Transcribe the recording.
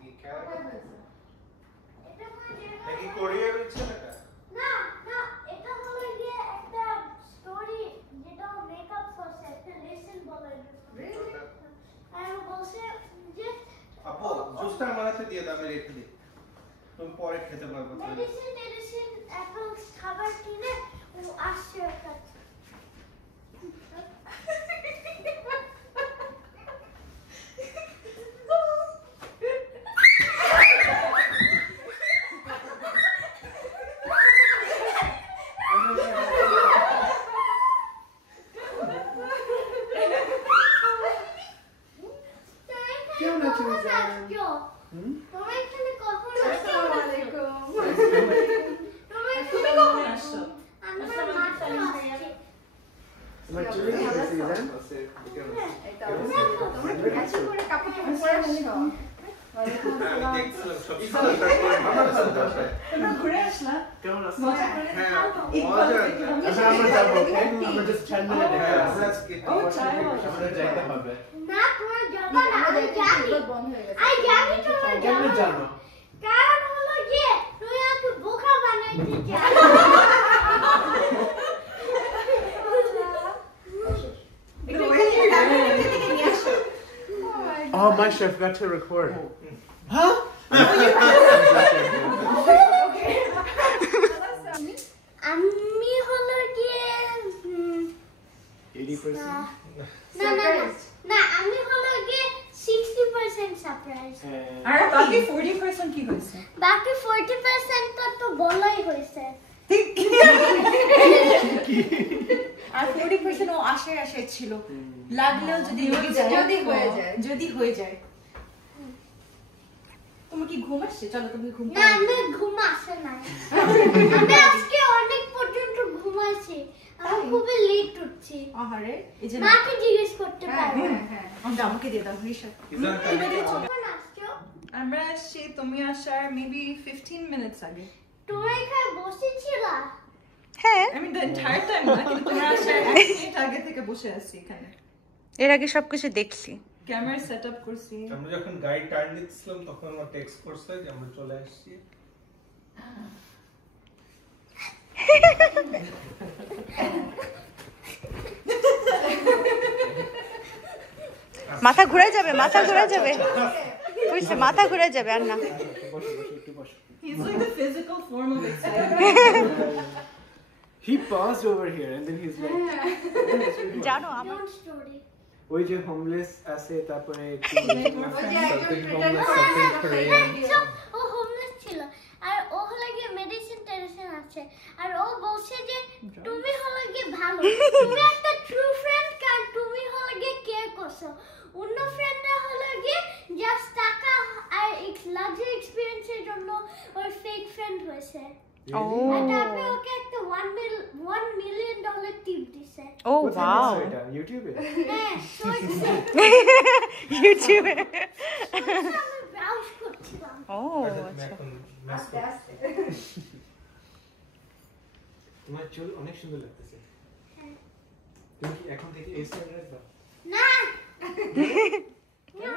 কি খেলা এটা কি কোরিয়ার হচ্ছে এটা না না এটা হলো গিয়ে একটা স্টোরি যেটা মেকআপ করছে একটা লেসন বলে আর বলছে যে আপু জুসটা আমার হাতে দিয়ে দাও আমি রেখে দিই তুমি পরে খেতে পারবে মেডিসিন এখন খাবার কিনে ও আসছে একটা Oh, my chef got to record. Huh? আমি হলো গিয়ে 80%? না আমি হলো গিয়ে 60% সারপ্রাইজ আর বাকি 40% কি হইছে বাকি 40% তো বলাই হইছে আর 40% ও আশে ছিল লাগলেও যদি হয়ে যায় তুমি কি ঘুম আসছে চলো তুমি ঘুম না আমি ঘুম আসে না আমি আজকে অনেক পর্যন্ত ঘুমাইছি আমি খুবই লেট উঠছি আহারে এই যে মাকে জিজ্ঞেস করতে পারো হ্যাঁ আমরা আমাকে দিয়ে দাও রিশা কখন আসছো আমরা আসছি তুমি আসার মেবি 15 মিনিটস আগে তোমরা এখানে বসেছিলা হ্যাঁ I mean the entire time না কিন্তু তোমরা আসার 1 মিনিট আগে থেকে বসে আছি এখানে এর আগে সবকিছু দেখছি ক্যামেরা সেটআপ করছি আমরা যখন গাইড টার্ন দিচ্ছিলাম তখন আমার টেক্সট করছে যে আমরা চলে আসছি মাথা ঘুরে যাবে কইছে মাথা ঘুরে যাবে আর না He's like the physical form of excitement. He paused over here and then he's like, জানো আমার স্টোরি ওই যে হোমলেস আছে তারপরে ও হোমলেস ছিল আর ও হলো গিয়ে মেডিসিন আছে আর ও বলছে যে তুমি হলো গিয়ে ভালো তুমি একটা ট্রু ফ্রেন্ড কারণ তুমি হলো গিয়ে কেয়ার করছো অন্য ফ্রেন্ডরা হলো গিয়ে জাস্ট টাকা আর লাক্সারি এক্সপেরিয়েন্সের জন্য ওর ফেক ফ্রেন্ড হয়েছে আর তারপরে ওকে একটা $1 million টিপ দিছে ও ওয়াও এটা ইউটিউবে হ্যাঁ ইউটিউবে আমি ব্রাউজ করছিলাম ও আস্তে আস্তে তোমার চুল অনেক সুন্দর লাগতেছে তুমি কি এখন থেকে এই স্টাইল রাখবা না না